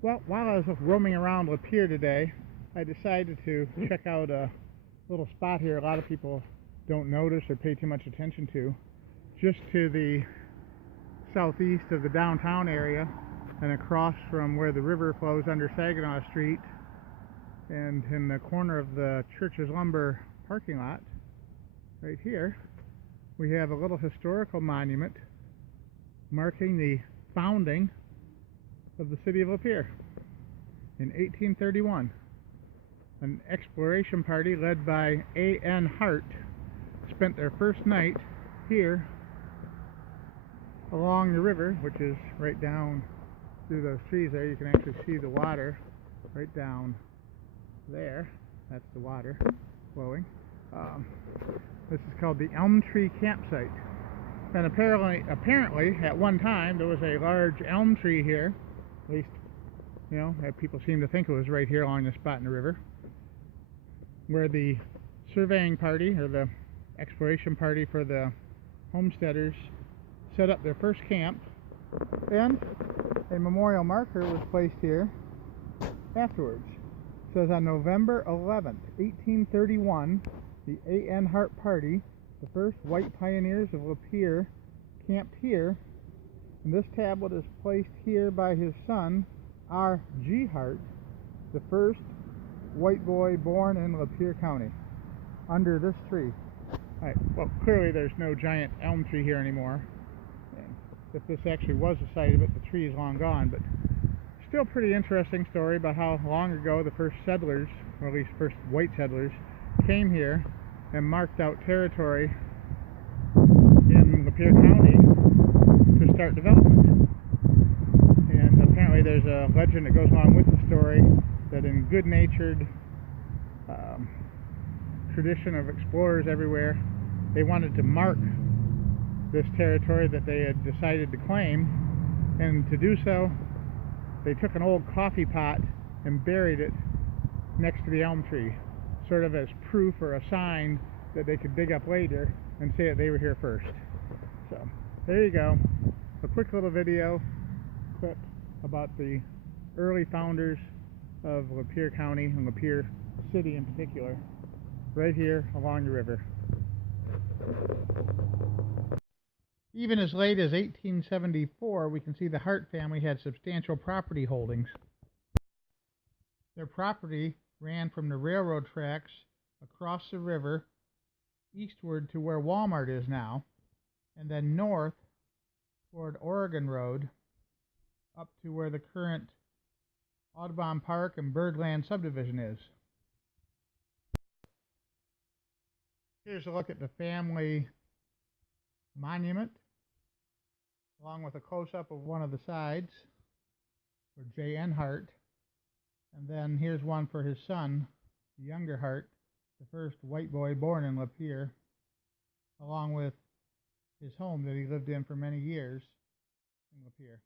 Well, while I was roaming around Lapeer today, I decided to check out a little spot here a lot of people don't notice or pay too much attention to. Just to the southeast of the downtown area and across from where the river flows under Saginaw Street, and in the corner of the Church's Lumber parking lot, right here, we have a little historical monument marking the founding of the city of Lapeer in 1831. An exploration party led by A.N. Hart spent their first night here along the river, which is right down through those trees there. You can actually see the water right down there. That's the water flowing. This is called the Elm Tree Campsite. And apparently at one time there was a large elm tree here. At least, people seem to think it was right here along this spot in the river, where the surveying party, or the exploration party for the homesteaders, set up their first camp, and a memorial marker was placed here afterwards. It says on November 11th, 1831, the A.N. Hart party, the first white pioneers of Lapeer, camped here, and this tablet is placed here by his son, R.G. Hart, the first white boy born in Lapeer County, under this tree. Alright, well, clearly there's no giant elm tree here anymore. And if this actually was the site of it, the tree is long gone, but still pretty interesting story about how long ago the first settlers, or at least first white settlers, came here and marked out territory in Lapeer County to start development. And apparently there's a legend that goes along with the story that in good-natured tradition of explorers everywhere, they wanted to mark this territory that they had decided to claim, and to do so they took an old coffee pot and buried it next to the elm tree, sort of as proof or a sign that they could dig up later and say that they were here first. So there you go, a quick little video clip about the early founders of Lapeer County, and Lapeer City in particular, right here along the river. Even as late as 1874, we can see the Hart family had substantial property holdings. Their property ran from the railroad tracks across the river eastward to where Walmart is now, and then north toward Oregon Road up to where the current Audubon Park and Birdland subdivision is. Here's a look at the family monument, along with a close-up of one of the sides for J.N. Hart. And then here's one for his son, the younger Hart, the first white boy born in Lapeer, along with his home that he lived in for many years in Lapeer.